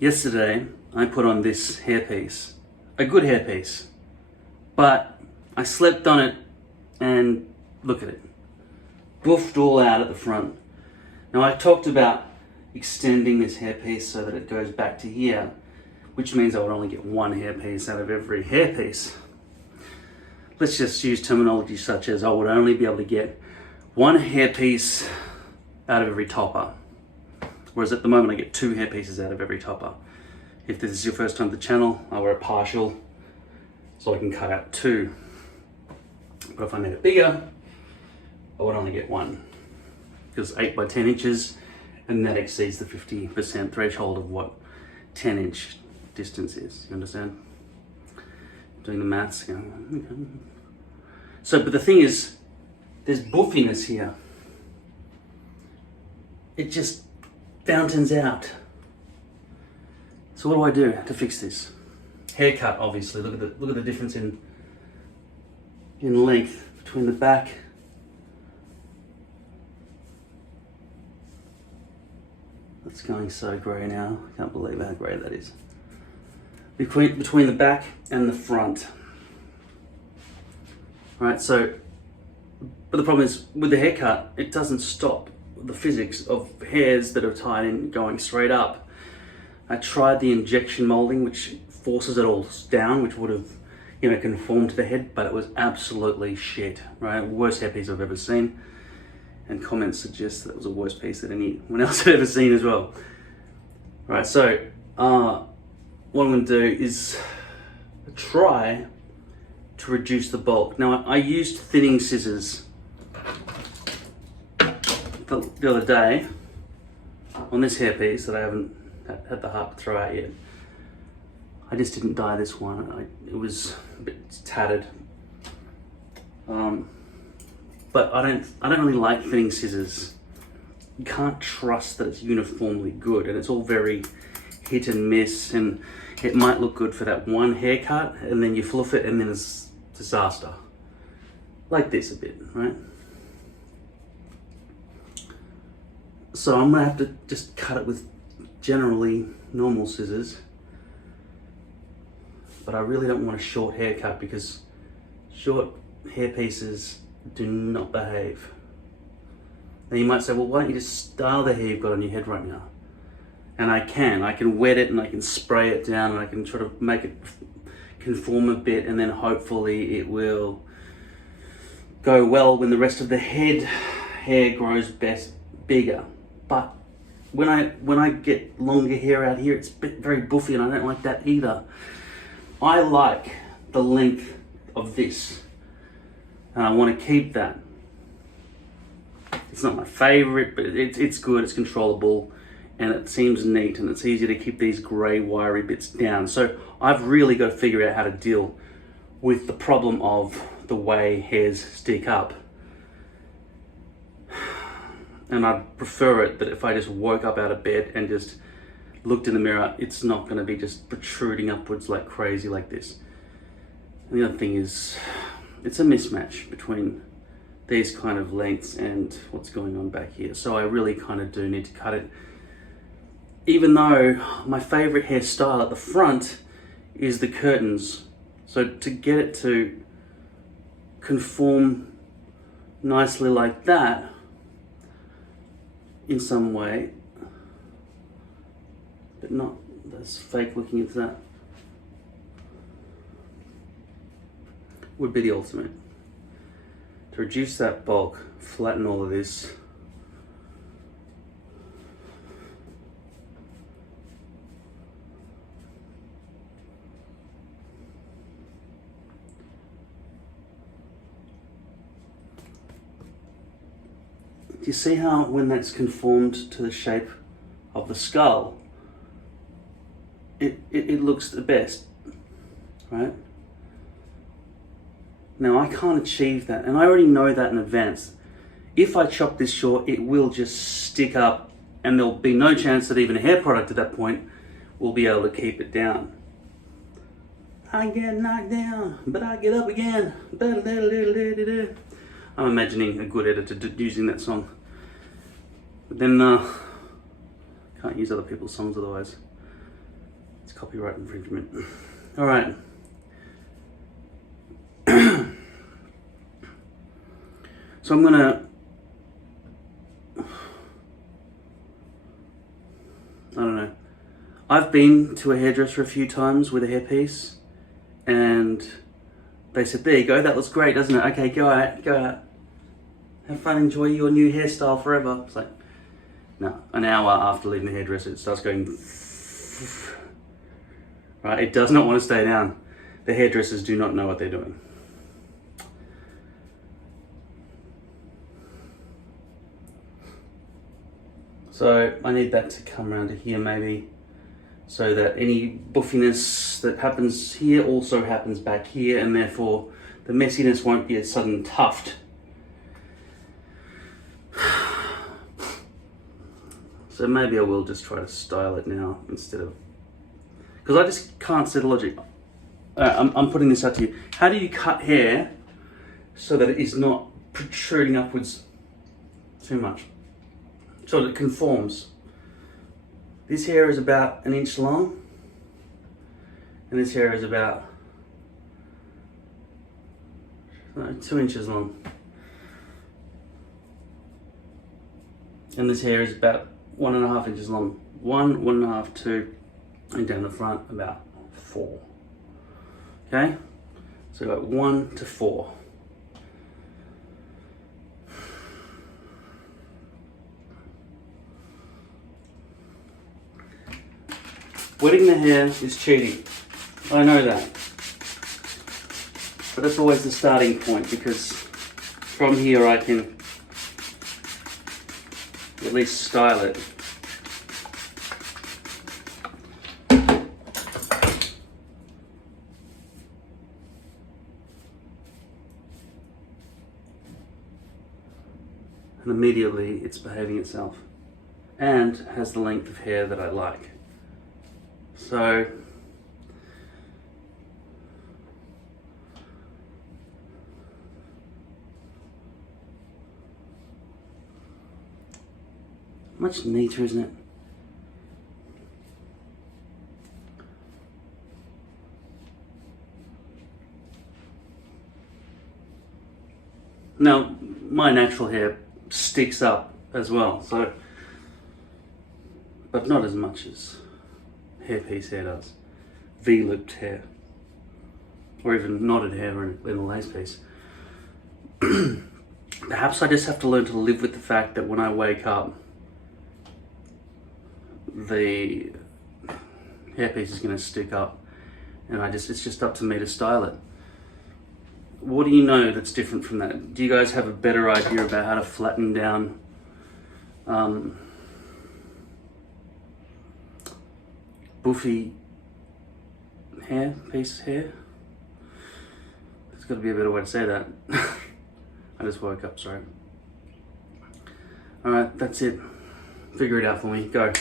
Yesterday, I put on this hairpiece, a good hairpiece, but I slept on it and look at it, boofed all out at the front. Now I talked about extending this hairpiece so that it goes back to here, which means I would only get one hairpiece out of every hairpiece. Let's just use terminology such as I would only be able to get one hairpiece out of every topper. Whereas at the moment I get two hairpieces out of every topper. If this is your first time to the channel, I wear a partial so I can cut out two. But if I made it bigger, I would only get one. Because 8 by 10 inches, and that exceeds the 50% threshold of what 10-inch distance is. You understand? Doing the maths. Going, okay. So, but the thing is, there's boofiness here. It just fountains out. So what do I do to fix this? Haircut, obviously. Look at the difference in length between the back It's going so grey now. I can't believe how grey that is. Between the back and the front. Right, so, but the problem is with the haircut, it doesn't stop the physics of hairs that are tied in going straight up. I tried the injection molding, which forces it all down, which would have, conformed to the head, but it was absolutely shit, right? Worst hairpiece I've ever seen. And comments suggest that it was the worst piece that anyone else had ever seen as well. Right, so what I'm going to do is try to reduce the bulk. Now, I used thinning scissors the other day on this hairpiece that I haven't had the heart to throw out yet. I just didn't dye this one. It was a bit tattered. But I don't really like thinning scissors. You can't trust that it's uniformly good, and it's all very hit and miss, and it might look good for that one haircut, and then you fluff it, and then it's disaster. Like this a bit, right? So I'm gonna have to just cut it with generally normal scissors. But I really don't want a short haircut because short hair pieces do not behave. Now you might say, well, why don't you just style the hair you've got on your head right now? And I can wet it and I can spray it down and I can try to make it conform a bit, and then hopefully it will go well when the rest of the hair grows bigger. But when I get longer hair out here, it's very boofy, and I don't like that either. I like the length of this, and I want to keep that. It's not my favorite, but it's good, it's controllable, and it seems neat, and it's easy to keep these grey wiry bits down. So I've really got to figure out how to deal with the problem of the way hairs stick up. And I'd prefer it that if I just woke up out of bed and just looked in the mirror, it's not going to be just protruding upwards like crazy like this. And the other thing is, it's a mismatch between these kind of lengths and what's going on back here. So I really kind of do need to cut it. Even though my favorite hairstyle at the front is the curtains. So to get it to conform nicely like that, in some way, but not as fake looking as that, would be the ultimate. To reduce that bulk, flatten all of this, do you see how when that's conformed to the shape of the skull, it looks the best, right? Now I can't achieve that, and I already know that in advance. If I chop this short, it will just stick up, and there'll be no chance that even a hair product at that point will be able to keep it down. I get knocked down, but I get up again. I'm imagining a good editor using that song. But then, can't use other people's songs otherwise. copyright infringement. All right. So I'm gonna, I don't know. I've been to a hairdresser a few times with a hairpiece, and they said, there you go, that looks great, doesn't it? Okay, go out. Have fun, enjoy your new hairstyle forever. It's like, no, an hour after leaving the hairdresser, it starts going, right? It does not want to stay down. The hairdressers do not know what they're doing. So I need that to come around to here maybe, so that any boofiness that happens here also happens back here, and therefore the messiness won't be a sudden tuft. So maybe I will just try to style it now instead of, because I just can't see the logic. I'm putting this out to you. How do you cut hair so that it is not protruding upwards too much? So that it conforms. This hair is about 1 inch long, and this hair is about 2 inches long. And this hair is about 1.5 inches long. 1.5, 2, and down the front about 4. Okay? So like 1 to 4. Wetting the hair is cheating. I know that. But that's always the starting point, because from here I can at least style it. And immediately it's behaving itself and has the length of hair that I like. So much neater, isn't it? Now, my natural hair sticks up as well, so, but not as much as hairpiece hair does. V-looped hair, or even knotted hair in a lace piece. Perhaps I just have to learn to live with the fact that when I wake up, the hairpiece is going to stick up, and it's just up to me to style it. What do you know that's different from that? Do you guys have a better idea about how to flatten down boofy hair? There's got to be a better way to say that. I just woke up, sorry. Alright, that's it. Figure it out for me. Go.